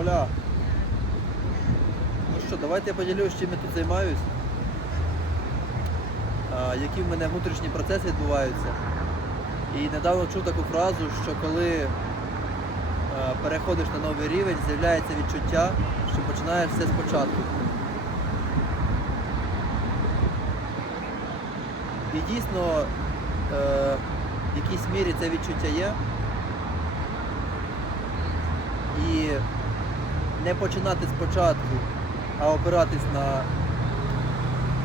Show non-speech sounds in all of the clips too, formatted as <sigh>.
Оля. Ну що, давайте я поділюсь, чим я тут займаюсь. А, які в мене внутрішні процеси відбуваються. І недавно чув таку фразу, що коли переходиш на новий рівень, з'являється відчуття, що починаєш все спочатку. І дійсно е, в якійсь мірі це відчуття є. І не починати спочатку, а опиратись на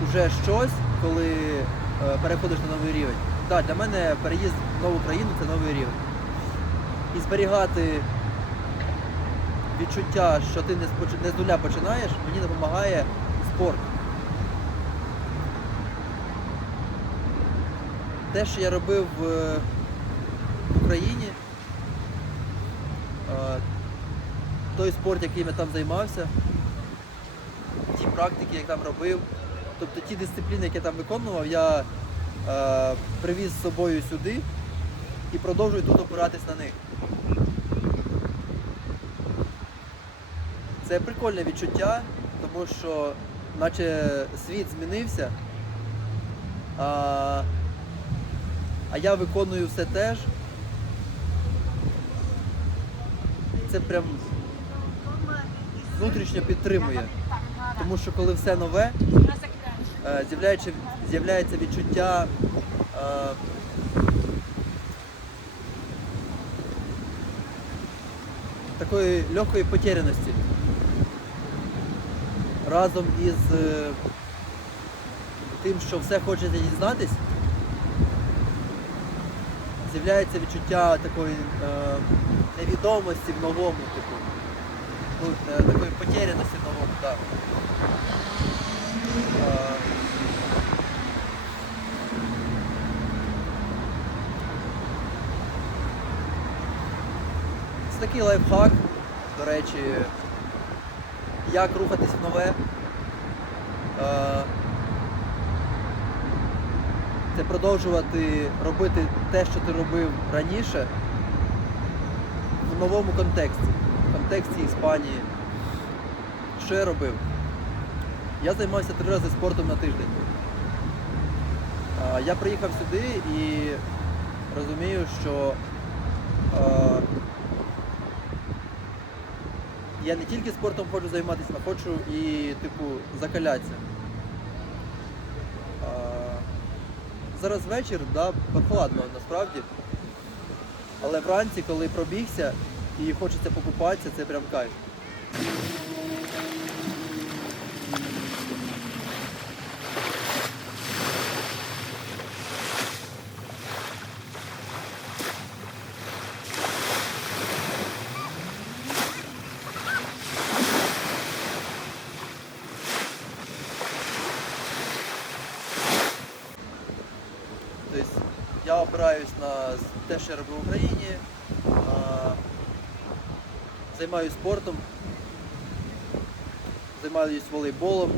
уже щось, коли е, переходиш на новий рівень. Так, для мене переїзд в нову країну це новий рівень. І зберігати відчуття, що ти не, споч- не з нуля починаєш, мені допомагає спорт. Те, що я робив е, в Україні, е, той спорт, яким я там займався, ті практики, які там робив, тобто ті дисципліни, які я там виконував, я е, привіз з собою сюди і продовжую тут опиратись на них. Це прикольне відчуття, тому що наче світ змінився, а, а я виконую все теж. Це прям внутрішньо підтримує. Тому що коли все нове, е, з'являється, відчуття е, такої легкої потеряності. Разом із е, тим, що все хочеться дізнатись, з'являється відчуття такої невідомості в новому, типу, е, такої потеряності в новому. Е, Це такий лайфхак, до речі, як рухатись в нове. Це продовжувати робити те, що ти робив раніше, в новому контексті, контексті Іспанії. Що я робив? Я займався три рази спортом на тиждень. Я приїхав сюди і розумію, що я не тільки спортом хочу займатися, а хочу і, типу, закалятися. Зараз вечір, да, прохладно насправді. Але вранці, коли пробігся і хочеться покупатися, це прям кайф. Тобто я опираюсь на те, що я робив в Україні, займаюся спортом, займаюся волейболом.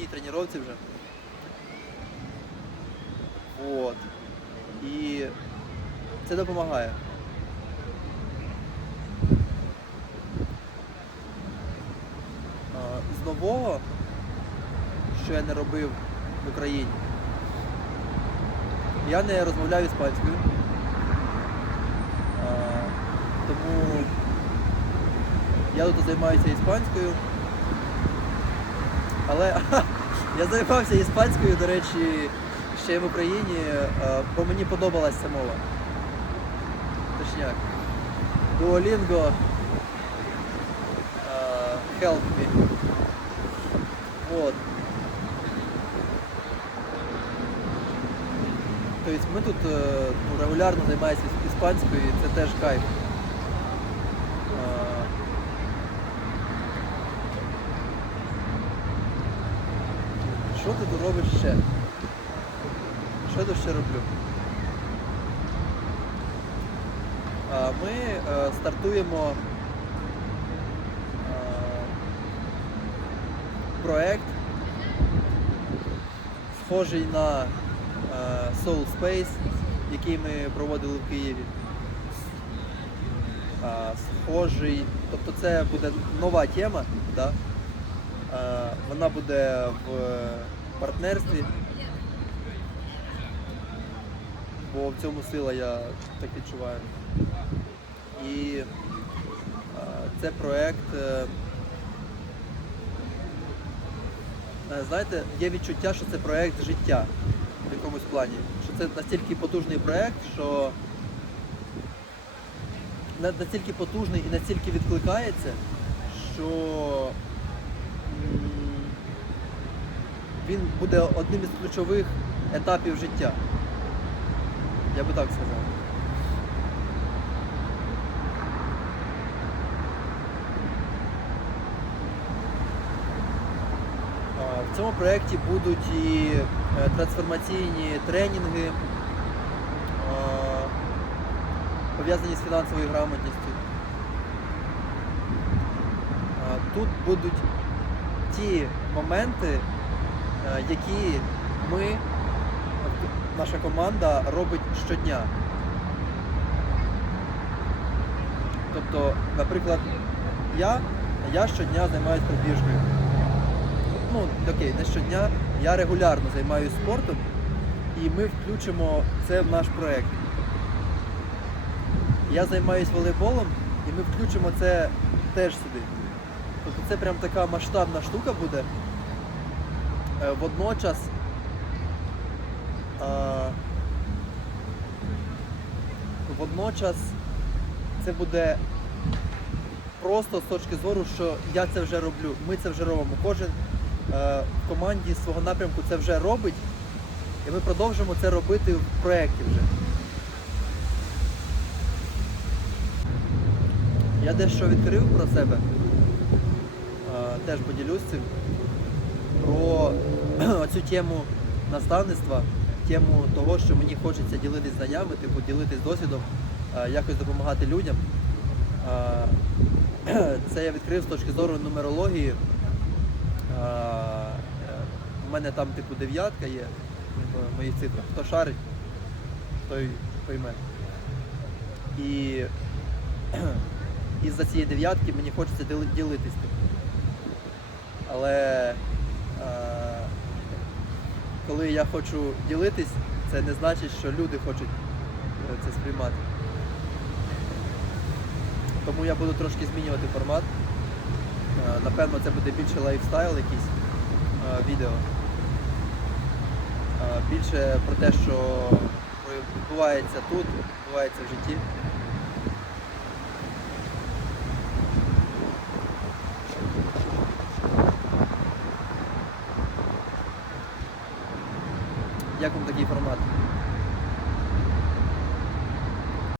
Одній тренувці вже. От. І це допомагає. З нового, що я не робив в Україні, я не розмовляю іспанською. Тому я тут займаюся іспанською. Але <laughs> я займався іспанською, до речі, ще в Україні, е, бо мені подобалася мова. Точняк. Duolingo е, help me. Вот. Тобто ми тут е, регулярно займаємося іспанською і це теж кайф. Що ти тут робиш ще? Що я ще роблю? Ми е, стартуємо е, проект, схожий на е, Soul Space, який ми проводили в Києві. Схожий, тобто це буде нова тема, да? Вона буде в партнерстві. Бо в цьому сила я так відчуваю. І це проект. е, е, Знаєте, є відчуття, що це проект життя в якомусь плані. Що це настільки потужний проект, що настільки потужний і настільки відкликається, що він буде одним із ключових етапів життя. Я би так сказав. В цьому проєкті будуть і е, трансформаційні тренінги, пов'язані з фінансовою грамотністю. Тут будуть ті моменти, які ми, наша команда робить щодня. Тобто, наприклад, я, я щодня займаюся пробіжкою. Ну, окей, не щодня, я регулярно займаюся спортом і ми включимо це в наш проєкт. Я займаюся волейболом і ми включимо це теж сюди. Тобто це прям така масштабна штука буде. Е, Водночас водночас це буде просто з точки зору, що я це вже роблю, ми це вже робимо. Кожен е, в команді свого напрямку це вже робить, і ми продовжимо це робити в проєкті вже. Я дещо відкрив про себе, е, теж поділюсь цим, про <clears throat> цю тему наставництва, тему того, що мені хочеться ділитись знаннями, типу ділитись досвідом, е, якось допомагати людям. Е, <clears throat> Це я відкрив з точки зору нумерології. Е, У мене там типу дев'ятка є в моїх цифрах. Хто шарить, той пойме. І <clears throat> із-за цієї дев'ятки мені хочеться діли- ділитись. Але а, коли я хочу ділитись, це не значить, що люди хочуть е, це сприймати. Тому я буду трошки змінювати формат. Е, Напевно, це буде більше лайфстайл якийсь е, відео. Е, Більше про те, що відбувається тут, відбувається в житті.